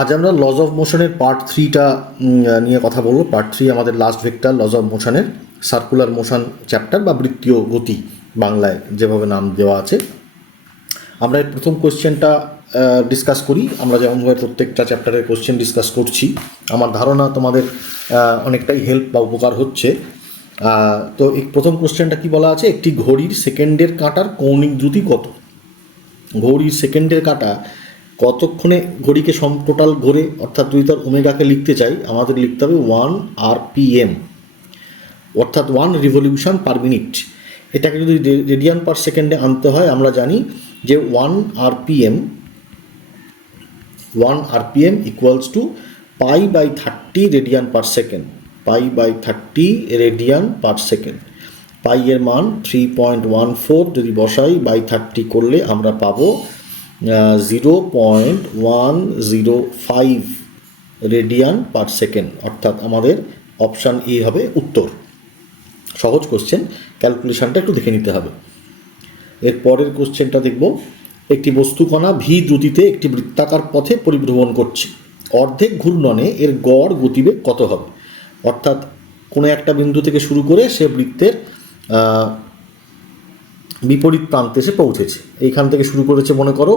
আজ আমরা lodge of মোশনের part 3টা নিয়ে কথা বলবো। পার্ট 3 আমাদের লাস্ট ভেক্টর লজ অফ মোশনের সার্কুলার মোশন চ্যাপ্টার বা বৃত্তীয় গতি বাংলায় যেভাবে নাম দেওয়া আছে। আমরা এর প্রথম কোশ্চেনটা ডিসকাস করি। আমরা যেমনভাবে প্রত্যেকটা চ্যাপ্টারের কোশ্চেন ডিসকাস করছি, আমার ধারণা তোমাদের অনেকটাই হেল্প বা উপকার হচ্ছে। তো এই প্রথম কোশ্চেনটা কি বলা আছে, একটি ঘড়ির সেকেন্ডের কাঁটার কৌণিক দ্রুতি কত? ঘড়ির সেকেন্ডের কাঁটা কতক্ষণে ঘড়িকে টোটাল ঘোরে, অর্থাৎ যদি তার ওমেগাকে লিখতে চাই আমাদের লিখতে হবে 1 RPM, অর্থাৎ 1 রিভলিউশন পার মিনিট। এটাকে যদি রেডিয়ান পার সেকেন্ডে আনতে হয় আমরা জানি যে 1 RPM equals to π/30 radian per second. π/30 radian per second. Pi এর মান 3.14 যদি বসাই বাই 30 করলে আমরা পাবো 0.105 রেডিয়ান পার সেকেন্ড, অর্থাৎ আমাদের অপশান এ হবে উত্তর। সহজ কোশ্চেন, ক্যালকুলেশনটা একটু দেখে নিতে হবে। এর পরের কোশ্চেনটা দেখব, একটি বস্তুকণা ভি দ্রুতিতে একটি বৃত্তাকার পথে পরিভ্রমণ করছে, অর্ধেক ঘূর্ণনে এর গড় গতিবেগ কত হবে? অর্থাৎ কোনো একটা বিন্দু থেকে শুরু করে সে বৃত্তের বিপরীত প্রান্তে এসে পৌঁছেছে। এইখান থেকে শুরু করেছে মনে করো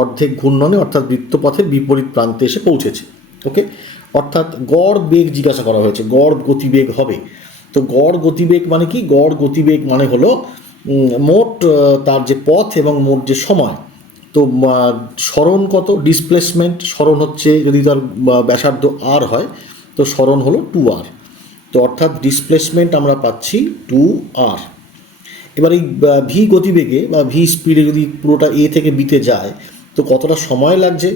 অর্ধেক ঘূর্ণনে, অর্থাৎ বৃত্তপথের বিপরীত প্রান্তে এসে পৌঁছেছে। ওকে, অর্থাৎ গড় বেগ জিজ্ঞাসা করা হয়েছে, গড় গতিবেগ হবে। তো গড় গতিবেগ মানে কি? গড় গতিবেগ মানে হলো মোট তার যে পথ এবং মোট যে সময়। তো সরণ কত? ডিসপ্লেসমেন্ট সরণ হচ্ছে, যদি তার ব্যাসার্ধ আর হয় তো সরণ হলো 2r। তো অর্থাৎ ডিসপ্লেসমেন্ট আমরা পাচ্ছি 2r। এবার এই ভি গতিবেগে বা ভি স্পিডে যদি পুরোটা এ থেকে বিতে যায় তো কতটা সময় লাগছে?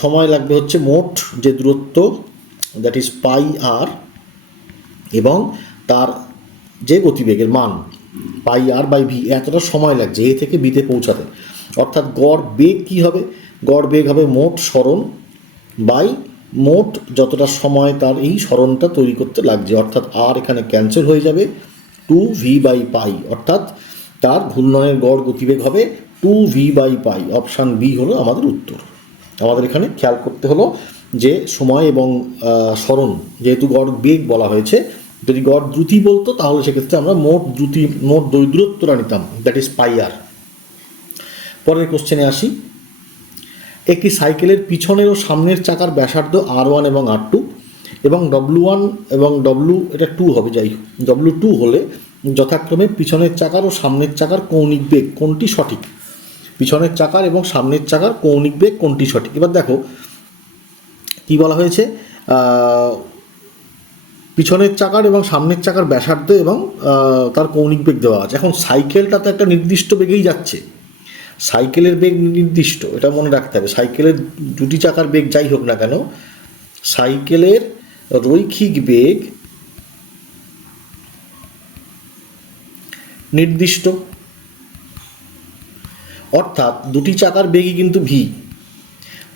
সময় লাগবে হচ্ছে মোট যে দূরত্ব, দ্যাট ইজ πr, এবং তার যে গতিবেগের মান πr/v, এতটা সময় লাগছে এ থেকে বিতে পৌঁছাতে। অর্থাৎ গড় বেগ কি হবে? গড় বেগ হবে মোট সরণ বাই মোট যতটা সময় তার এই সরণটা তৈরি করতে লাগছে, অর্থাৎ আর এখানে ক্যান্সেল হয়ে যাবে, 2v/π, অর্থাৎ তার ঘূর্ণনের গড় গতিবেগ হবে 2v/π। অপশান বি হলো আমাদের উত্তর। আমাদের এখানে খেয়াল করতে হলো যে সময় এবং সরণ, যেহেতু গড় বেগ বলা হয়েছে, যদি গড় দ্রুতি বলতো তাহলে সেক্ষেত্রে আমরা মোট দূরত্বটা নিতাম, দ্যাট ইজ πr। পরের কোশ্চেনে আসি, একটি সাইকেলের পিছনের ও সামনের চাকার ব্যাসার্ধ R1 এবং R2 এবং W1 এবং এটা 2 হবে, যাই হোক W2 হলে যথাক্রমে পিছনের চাকার ও সামনের চাকার কৌণিক বেগ কোনটি সঠিক? পিছনের চাকার এবং সামনের চাকার কৌণিক বেগ কোনটি সঠিক? এবার দেখো কি বলা হয়েছে, পিছনের চাকার এবং সামনের চাকার ব্যাসার্ধ এবং তার কৌণিক বেগ দেওয়া আছে। এখন সাইকেলটা তো একটা নির্দিষ্ট বেগেই যাচ্ছে, সাইকেলের বেগ নির্দিষ্ট, এটা মনে রাখতে হবে। সাইকেলের দুটি চাকার বেগ যাই হোক না কেন, সাইকেলের রৈখিক বেগ নির্দিষ্ট, অর্থাৎ দুটি চাকার বেগই কিন্তু ভি।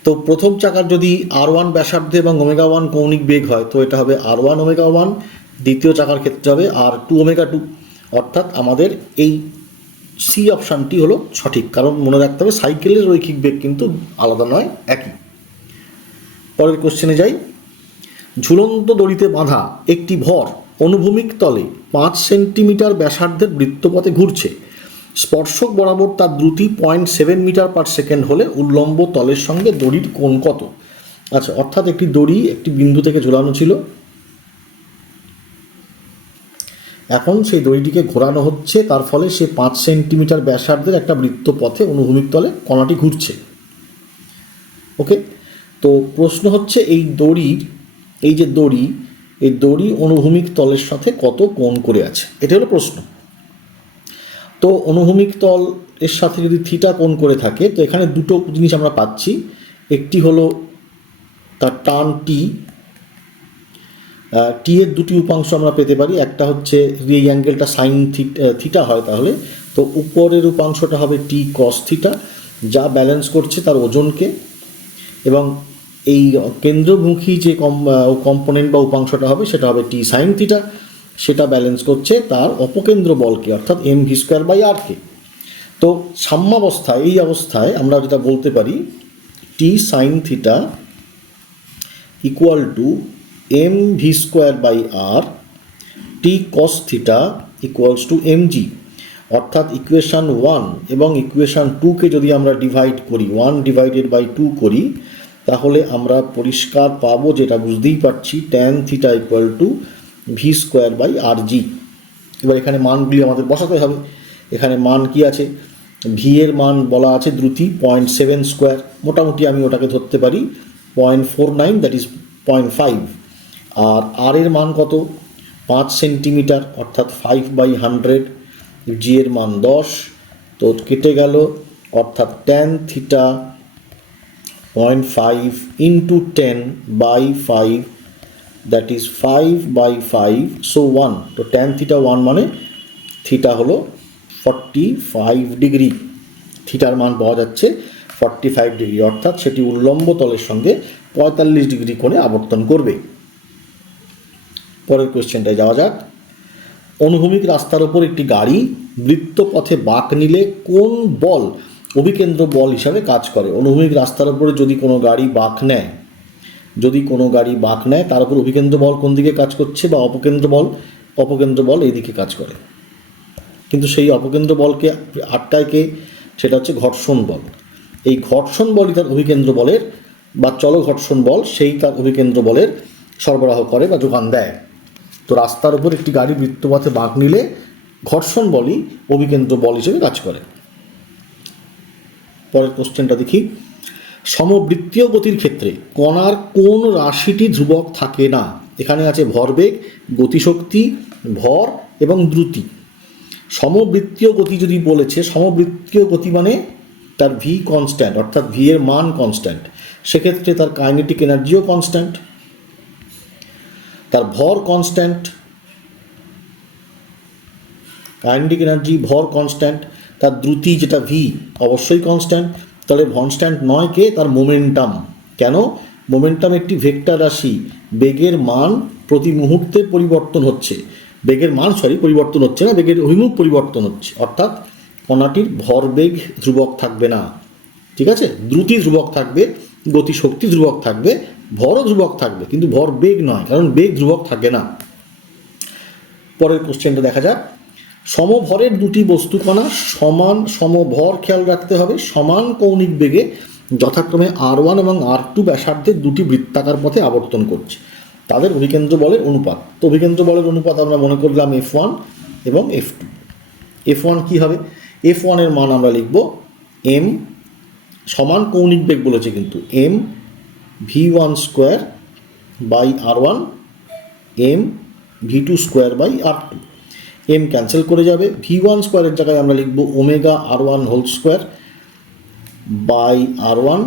তো প্রথম চাকার যদি R1 ব্যাসার্ধ এবং ω1 কৌণিক বেগ হয় তো এটা হবে R1 ω1, দ্বিতীয় চাকার ক্ষেত্রে হবে R2 ω2, অর্থাৎ আমাদের এই সি অপশানটি হলো সঠিক। কারণ মনে রাখতে হবে সাইকেলের রৈখিক বেগ কিন্তু আলাদা নয়, একই। পরের কোশ্চেনে যাই, ঝুলন্ত দড়িতে বাঁধা একটি ভর অনুভূমিক তলে 5 সেন্টিমিটার ব্যাসার্ধের বৃত্তপথে ঘুরছে, স্পর্শক বরাবর তার দ্রুতি 0.7 মিটার পার সেকেন্ড হলে উল্লম্ব তলের সঙ্গে দড়ির কোণ কত? আচ্ছা, অর্থাৎ একটি দড়ি একটি বিন্দু থেকে ঝোলানো ছিল, এখন সেই দড়িটিকে ঘোরানো হচ্ছে, তার ফলে সে 5 সেন্টিমিটার ব্যাসার্ধের একটা বৃত্তপথে অনুভূমিক তলে কণাটি ঘুরছে। ওকে, তো প্রশ্ন হচ্ছে এই দড়ির এই যে দড়ি, এই দড়ি অনুভূমিক তলের সাথে কত কোণ করে আছে, এটা হলো প্রশ্ন। তো অনুভূমিক তল এর সাথে যদি থিটা কোণ করে থাকে তো এখানে দুটো জিনিস আমরা পাচ্ছি, একটি হলো তার টান টি, টি এর দুটি উপাংশ আমরা পেতে পারি, একটা হচ্ছে এই অ্যাঙ্গেলটা সাইন থিটা হয়, তাহলে তো উপরের উপাংশটা হবে টি কস থিটা, যা ব্যালেন্স করছে তার ওজনকে, এবং এই কেন্দ্রমুখী যে কম্পোনেন্ট বা উপাংশটা হবে সেটা হবে টি সাইন থিটা, সেটা ব্যালেন্স করছে তার অপকেন্দ্র বলকে, অর্থাৎ mv²/r কে। তো সাম্যাবস্থায়, এই অবস্থায় আমরা যেটা বলতে পারি T sine theta equal to m V square by r T cos theta equals to m g. অর্থাৎ ইকুয়েশান 1 এবং ইকুয়েশান 2কে যদি আমরা ডিভাইড করি, 1 ডিভাইডেড বাই 2 করি, তাহলে আমরা পরিষ্কার পাবো, যেটা বুঝতেই পারছি, tan theta equal to v square by r g. এবার এখানে মানগুলি আমাদের বসাতে হবে। এখানে মান কি আছে? ভি এর মান বলা আছে দ্রুতি 0.7 স্কোয়ার, মোটামুটি আমি ওটাকে ধরতে পারি 0.49, দ্যাট ইজ 0.5। আর আর এর মান কত? 5 সেন্টিমিটার, অর্থাৎ 5/100। জি এর মান 10, তো কেটে গেল, অর্থাৎ tan theta 0.5 into 10/5, that is 5/5, so 1। তো ট্যান থিটা 1 মানে থিটা হলো 45 ডিগ্রি। থিটার মান পাওয়া যাচ্ছে 45 ডিগ্রি, অর্থাৎ সেটি উল্লম্ব তলের সঙ্গে 45 ডিগ্রি কোণে আবর্তন করবে। পরের কোয়েশ্চেনটায় যাওয়া যাক। অনুভূমিক রাস্তার ওপর একটি গাড়ি বৃত্তপথে বাঁক নিলে কোন বল অভিকেন্দ্র বল হিসাবে কাজ করে? অনুভূমিক রাস্তার ওপরে যদি কোনো গাড়ি বাঁক নেয়, তার উপর অভিকেন্দ্র বল কোন দিকে কাজ করছে, বা অপকেন্দ্র বল এই দিকে কাজ করে। কিন্তু সেই অপকেন্দ্র বলকে আটকায় কে? সেটা হচ্ছে ঘর্ষণ বল। এই ঘর্ষণ বলই তার অভিকেন্দ্র বলের, বা চল ঘর্ষণ বল, সেই তার অভিকেন্দ্র বলের সরবরাহ করে বা যোগান দেয়। তো রাস্তার উপর একটি গাড়ি বৃত্তপথে বাঁক নিলে ঘর্ষণ বলই অভিকেন্দ্র বল হিসেবে কাজ করে। পরের কোশ্চেনটা দেখি। সমবৃত্তীয় গতির ক্ষেত্রে কণার কোন রাশিটি ধ্রুবক থাকে না? এখানে আছে ভরবেগ, গতিশক্তি, ভর এবং দ্রুতি। সমবৃত্তীয় গতি যদি বলেছে, সমবৃত্তীয় গতি মানে তার ভি কনস্ট্যান্ট, অর্থাৎ ভি এর মান কনস্ট্যান্ট, সেক্ষেত্রে তার কাইনেটিক এনার্জিও কনস্ট্যান্ট, তার ভর কনস্ট্যান্ট, কাইনেটিক এনার্জি, ভর কনস্ট্যান্ট, তার দ্রুতি যেটা ভি অবশ্যই কনস্ট্যান্ট। তাহলে কনস্ট্যান্ট নয় কে? তার মোমেন্টাম। কেন? মোমেন্টাম একটি ভেক্টর রাশি, বেগের মান প্রতি মুহূর্তে পরিবর্তন হচ্ছে, পরিবর্তন হচ্ছে না, বেগের অভিমুখ পরিবর্তন হচ্ছে, অর্থাৎ কণাটির ভরবেগ ধ্রুবক থাকবে না। ঠিক আছে? দ্রুতি ধ্রুবক থাকবে, গতিশক্তি ধ্রুবক থাকবে, ভরও ধ্রুবক থাকবে, কিন্তু ভর বেগ নয়, কারণ বেগ ধ্রুবক থাকে না। পরের কোশ্চেনটা দেখা যাক। সমভরের দুটি বস্তু কণা সমান সমভর, খেয়াল রাখতে হবে, সমান কৌণিক বেগে যথাক্রমে R1 এবং R2 ব্যাসার্ধের দুটি বৃত্তাকার পথে আবর্তন করছে। তাদের অভিকেন্দ্র বলের অনুপাত। তো অভিকেন্দ্র বলের অনুপাত আমরা মনে করলাম F1 এবং F2। F1 কি হবে? F1 এর মান আমরা লিখব m, সমান কৌণিক বেগ বলেছে কিন্তু, m v1 square by R1 m v2 square by R2। m cancel করে যাবে, v1 স্কোয়ারের জায়গায় আমরা লিখব omega R1 whole square by R1,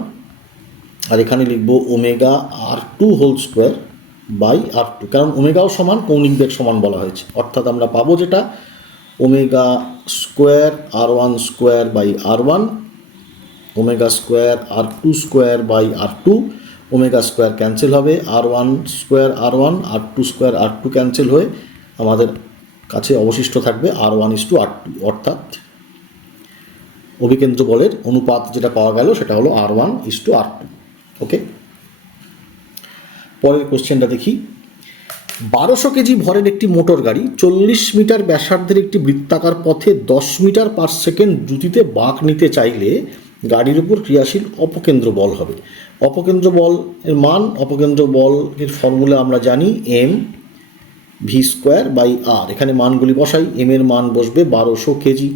আর এখানে লিখব omega R2 whole square by R2, কারণ ওমেগাও সমান কৌণিক বেগ সমান বলা হয়েছে। অর্থাৎ আমরা পাবো যেটা omega square R1 square by R1, omega square R2 square by R2, omega square cancel হবে, R1 square R1, R2 square R2 cancel হয়ে আমাদের কাছে অবশিষ্ট থাকবে R1:R2, অর্থাৎ অভিকেন্দ্র বলের অনুপাত যেটা পাওয়া গেল সেটা হলো R1:R2। ওকে, পরের কোশ্চেনটা দেখি। 1200 কেজি ভরের একটি মোটর গাড়ি 40 মিটার ব্যাসার্ধের একটি বৃত্তাকার পথে 10 মিটার পার সেকেন্ড দ্রুতিতে বাঁক নিতে চাইলে গাড়ির উপর ক্রিয়াশীল অপকেন্দ্র বল হবে। অপকেন্দ্র বল এর মান, অপকেন্দ্র বলের ফর্মুলা আমরা জানি m ভি স্কোয়ার বাই আর। এখানে মানগুলি বসাই। এম এর মান বসবে 1200 কেজি,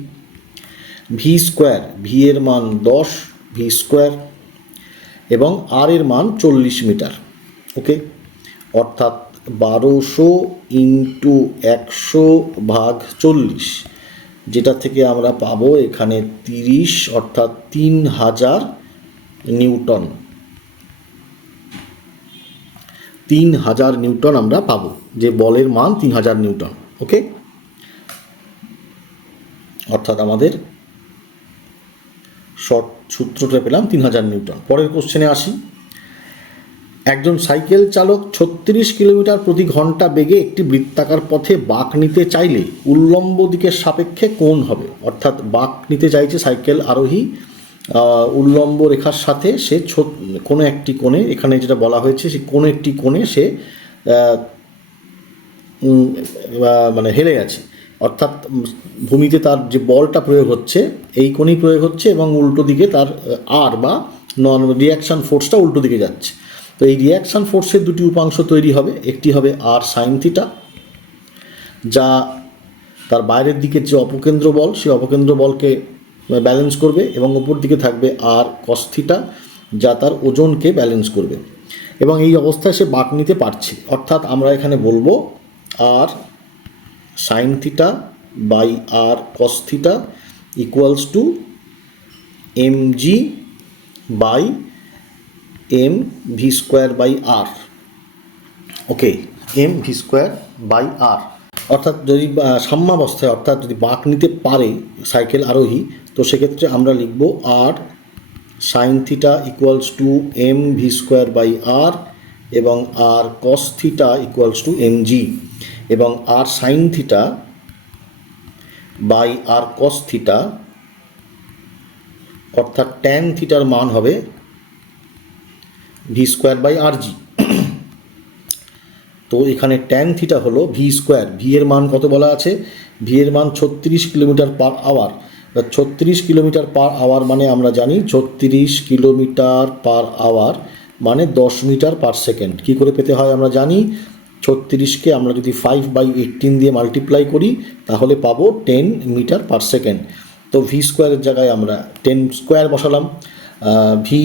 ভি স্কোয়ার, ভি এর মান 10 ভি স্কোয়ার, এবং আর এর মান 40 মিটার। ওকে, অর্থাৎ 1200 ইন্টু 100/40, যেটা থেকে আমরা পাবো এখানে 30, অর্থাৎ 3000 নিউটন। 3000 নিউটন আমরা পাবো, যে বলের মান 3000 নিউটন। ওকে, অর্থাৎ আমাদের শর্ট সূত্রটা পেলাম 3000 নিউটন। পরের কোশ্চেনে আসি। একজন সাইকেল চালক 36 কিলোমিটার প্রতি ঘন্টা বেগে একটি বৃত্তাকার পথে বাঁক নিতে চাইলে উল্লম্ব দিকের সাপেক্ষে কোণ হবে। অর্থাৎ বাঁক নিতে চাইছে সাইকেল আরোহী উল্লম্ব রেখার সাথে সে কোনো একটি কোণে, এখানে যেটা বলা হয়েছে সে কোনো একটি কোণে সে মানে হেলে গেছে, অর্থাৎ ভূমিতে তার যে বলটা প্রয়োগ হচ্ছে এই কোণেই প্রয়োগ হচ্ছে এবং উল্টো দিকে তার আর বা নন রিয়াকশান ফোর্সটা উল্টো দিকে যাচ্ছে। তো এই রিয়াকশান ফোর্সের দুটি উপাংশ তৈরি হবে, একটি হবে আর সাইন থিটা, যা তার বাইরের দিকের যে অপকেন্দ্র বল সেই অপকেন্দ্র বলকে ব্যালেন্স করবে, এবং উপর দিকে থাকবে আর কস থিটা, যা তার ওজনকে ব্যালেন্স করবে। এবং এই অবস্থায় সে বাঁক নিতে পারছে, অর্থাৎ আমরা এখানে বলবো R sine theta by R cos theta equals to m g by m V square by r. Okay, m V square by r, অর্থাৎ যদি সাম্যাবস্থায় অর্থাৎ যদি বাঁক নিতে পারে সাইকেল আরোহী, তো সেক্ষেত্রে আমরা লিখব R sine theta equals to m V square by r এবং R cos theta equals to m g, এবং R sine theta by R cos theta অর্থাৎ ট্যান থিটার মান হবে v square by r g. তো এখানে ট্যান থিটা হলো v square, v এর মান কত বলা আছে, ভি এর মান 36 kilometre per hour. 36 kilometre per hour মানে আমরা জানি 36 কিলোমিটার পার আওয়ার মানে 10 মিটার পার সেকেন্ড। কী করে পেতে হয় আমরা জানি, 36কে আমরা যদি 5/18 দিয়ে মাল্টিপ্লাই করি তাহলে পাবো 10 মিটার পার সেকেন্ড। তো ভি স্কোয়ারের জায়গায় আমরা 10 স্কোয়ার বসালাম। ভি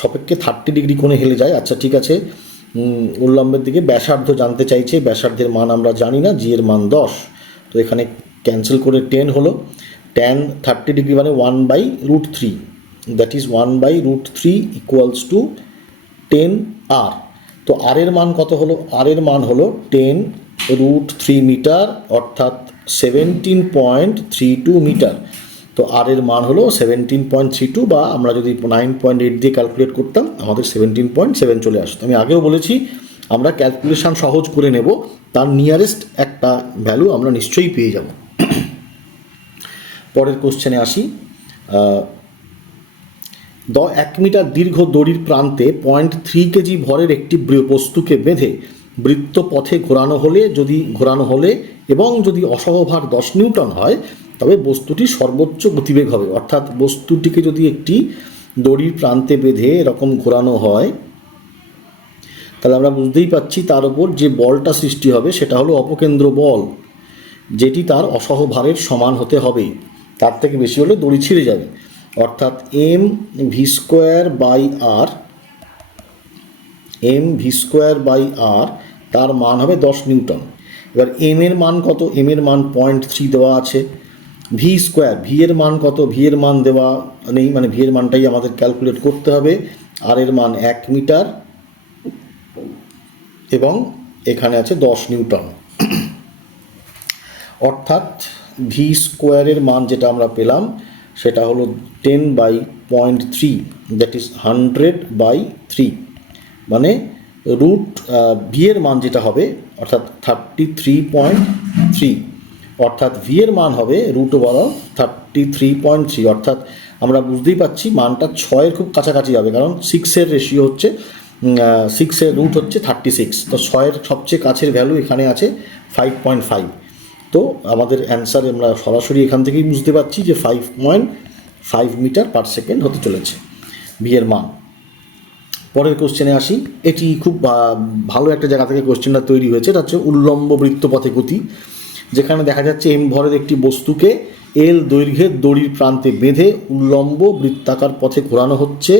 সাপেক্ষে 30 ডিগ্রি কোণে হেলে যায়। আচ্ছা ঠিক আছে, উল্লম্বের দিকে ব্যাসার্ধ জানতে চাইছে, ব্যাসার্ধের মান আমরা জানি না, জি এর মান 10। তো এখানে ক্যান্সেল করে 10 হলো, ট্যান 30 ডিগ্রি মানে 1/√3, দ্যাট ইজ 1/√3 ইকুয়ালস টু 10 আর। তো আর এর মান কত হলো, আর এর মান হলো 10√3 মিটার অর্থাৎ 17.32 মিটার। তো আর এর মান হলো 17.32, বা আমরা যদি 9.8 দিয়ে ক্যালকুলেট করতাম আমাদের 17.7 চলে আসতো। আমি আগেও বলেছি আমরা ক্যালকুলেশান সহজ করে নেব, তার নিয়ারেস্ট একটা ভ্যালু আমরা নিশ্চয়ই পেয়ে যাব। পরের কোশ্চেনে আসি। 1 মিটার দীর্ঘ দড়ির প্রান্তে 0.3 কেজি ভরের একটি বস্তুকে বেঁধে বৃত্ত পথে ঘোরানো হলে এবং যদি অসহভার 10 নিউটন হয় তবে বস্তুটির সর্বোচ্চ গতিবেগ হবে। অর্থাৎ বস্তুটিকে যদি একটি দড়ির প্রান্তে বেঁধে এরকম ঘোরানো হয় তাহলে আমরা বুঝতেই পাচ্ছি তার উপর যে বলটা সৃষ্টি হবে সেটা হলো অপকেন্দ্র বল, যেটি তার অসহভারের সমান হতে হবে, তার থেকে বেশি হলে দড়ি ছিঁড়ে যাবে। অর্থাৎ m V square by R, m V square by r তার মান হবে 10 নিউটন। এবার এম এর মান কত, এম এর মান 0.3 দেওয়া আছে। ভি স্কোয়ার, ভি এর মান কত, ভি এর মান দেওয়া নেই, মানে ভি এর মানটাই আমাদের ক্যালকুলেট করতে হবে। আর এর মান 1 মিটার এবং এখানে আছে 10 নিউটন। অর্থাৎ ভি স্কোয়ারের মান যেটা আমরা পেলাম সেটা হলো 10/0.3, দ্যাট ইজ 100/3, মানে ভি এর মান যেটা হবে অর্থাৎ 33.3, অর্থাৎ ভি এর মান হবে √33.3, অর্থাৎ আমরা বুঝতেই পাচ্ছি মানটা 6-এর খুব কাছাকাছি হবে, কারণ 6-এর রেশিও হচ্ছে 6-এর রুট হচ্ছে 36। তো 6-এর সবচেয়ে কাছের ভ্যালু এখানে আছে 5.5। তো আমাদের অ্যান্সার আমরা সরাসরি এখান থেকেই বুঝতে পারছি যে 5.5 মিটার পার সেকেন্ড হতে চলেছে ভি এর মান। পরের কোশ্চেনে আসি। এটি খুব ভালো একটা জায়গা থেকে কোশ্চেনটা তৈরি হয়েছে, এটা হচ্ছে উল্লম্ব বৃত্তপথে গতি, যেখানে দেখা যাচ্ছে এম ভরের একটি বস্তুকে এল দৈর্ঘ্যের দড়ির প্রান্তে বেঁধে উল্লম্ব বৃত্তাকার পথে ঘোরানো হচ্ছে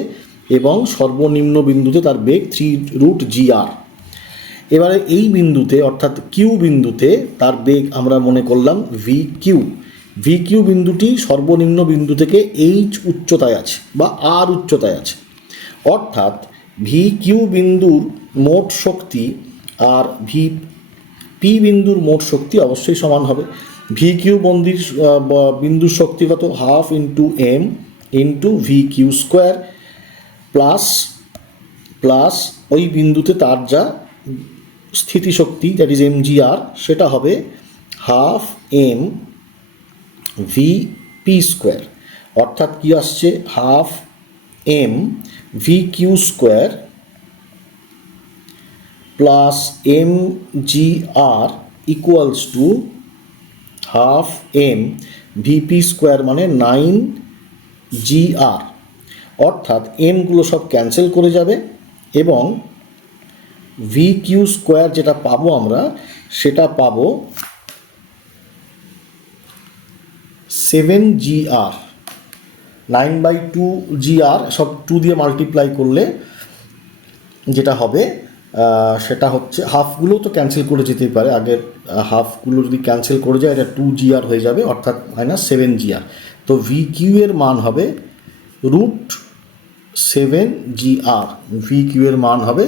এবং সর্বনিম্ন বিন্দুতে তার বেগ 3√gr। এবারে এই বিন্দুতে অর্থাৎ কিউ বিন্দুতে তার বেগ আমরা মনে করলাম ভি কিউ। ভি কিউ বিন্দুটি সর্বনিম্ন বিন্দু থেকে এইচ উচ্চতায় আছে বা আর উচ্চতায় আছে, অর্থাৎ ভি কিউ বিন্দুর মোট শক্তি আর ভি পি বিন্দুর মোট শক্তি অবশ্যই সমান হবে। ভি কিউ বিন্দুর শক্তি কত, 1/2 × m × V Q square plus ওই বিন্দুতে তার যা স্থিতিশক্তি দ্যাট ইজ mgr, সেটা হবে 1/2 m ভি পি স্কোয়ার। অর্থাৎ কি আসছে, half M V Q square plus M G R equals to half M VP square মানে 9 জি আর। অর্থাৎ এমগুলো সব ক্যান্সেল করে যাবে এবং ভি কিউ স্কোয়ার যেটা পাবো আমরা সেটা পাবো 7GR, 9/2 GR সব 2 দিয়ে মাল্টিপ্লাই করলে যেটা হবে সেটা হচ্ছে, হাফগুলো তো ক্যান্সেল করে যেতেই পারে, আগের হাফগুলো যদি ক্যান্সেল করে যায় এটা 2GR হয়ে যাবে, অর্থাৎ -7GR। তো ভি কিউ এর মান হবে √7GR, ভি কিউ এর মান হবে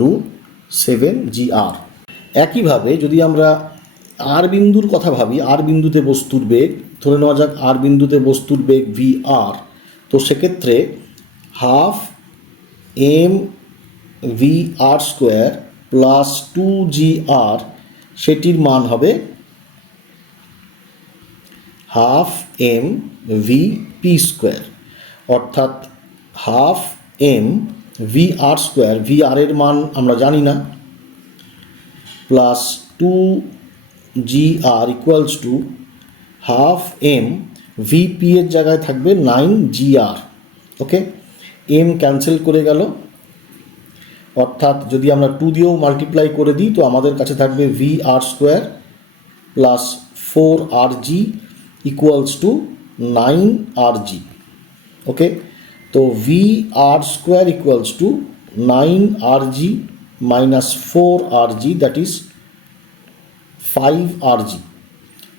√7GR। একইভাবে যদি আমরা আর বিন্দুর কথা ভাবি, আর বিন্দুতে বস্তুর বেগ, ধরে নেওয়া যাক আর বিন্দুতে বস্তুর বেগ VR, তো সেক্ষেত্রে half M V R square plus 2GR সেটির মান হবে half M V P square. অর্থাৎ half M V R square, V R এর মান আমরা জানি না, plus 2GR equals to half M VP এর জায়গায় থাকবে 9GR। ওকে, এম ক্যান্সেল করে গেল, অর্থাৎ যদি আমরা 2 দিয়েও মাল্টিপ্লাই করে দিই তো আমাদের কাছে থাকবে V R square plus 4RG equals to 9RG। Okay, তো V R square equals to 9RG minus 4RG, that is 5RG।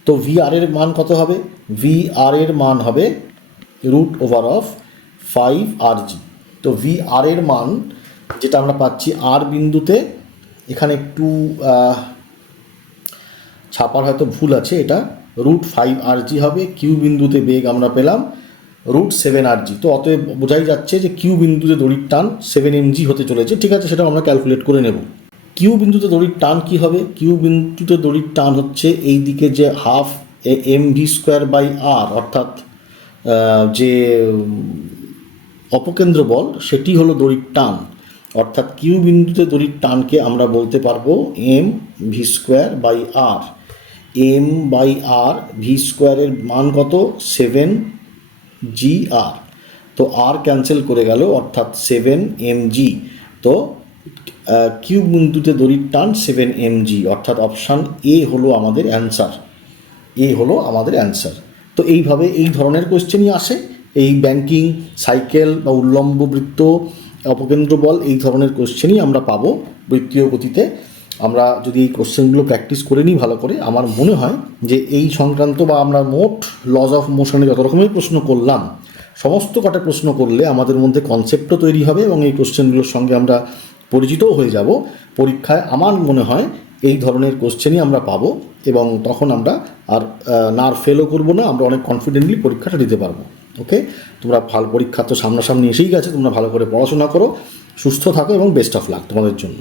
তো ভি আর এর মান কত হবে, ভি আর এর মান হবে √5RG। তো ভি আর এর মান যেটা আমরা পাচ্ছি আর বিন্দুতে, এখানে একটু ছাপার হয়তো ভুল আছে, এটা √5RG হবে। কিউ বিন্দুতে বেগ আমরা পেলাম √7RG। তো অতএব বোঝাই যাচ্ছে যে কিউ বিন্দুতে দড়ির টান 7mg হতে চলেছে। ঠিক আছে, সেটাও আমরা ক্যালকুলেট করে নেব। কিউ বিন্দুতে দড়ির টান কি হবে, কিউ বিন্দুতে দড়ির টান হচ্ছে এই দিকে যে half M V square by r, অর্থাৎ যে অপকেন্দ্র বল সেটি হলো দড়ির টান। অর্থাৎ কিউ বিন্দুতে দড়ির টানকে আমরা বলতে পারবো M V square by R. M by R, V স্কোয়ারের মান কত, 7GR। তো আর ক্যান্সেল করে গেল, অর্থাৎ 7mg। তো কিউ বিন্দুতে দড়ির টান 7mg, অর্থাৎ অপশান এ হলো আমাদের অ্যান্সার, এ হলো আমাদের অ্যান্সার। তো এইভাবে এই ধরনের কোয়েশ্চেনই আসে, এই ব্যাংকিং, সাইকেল বা উল্লম্ব বৃত্ত, অপকেন্দ্র বল, এই ধরনের কোয়েশ্চেনই আমরা পাবো বৃত্তীয় গতিতে। আমরা যদি এই কোশ্চেনগুলো প্র্যাকটিস করে নিই ভালো করে, আমার মনে হয় যে এই সংক্রান্ত বা আমরা মোট লজ অফ মোশনে যত রকমের প্রশ্ন করলাম সমস্ত কটা প্রশ্ন করলে আমাদের মধ্যে কনসেপ্টও তৈরি হবে এবং এই কোশ্চেনগুলোর সঙ্গে আমরা পরিচিতও হয়ে যাব। পরীক্ষায় আমার মনে হয় এই ধরনের কোশ্চেনই আমরা পাবো এবং তখন আমরা আর ফেলও করবো না, আমরা অনেক কনফিডেন্টলি পরীক্ষাটা দিতে পারবো। ওকে, তোমরা ভালো, পরীক্ষা তো সামনাসামনি এসেই গেছে, তোমরা ভালো করে পড়াশোনা করো, সুস্থ থাকো এবং বেস্ট অফ লাক তোমাদের জন্য।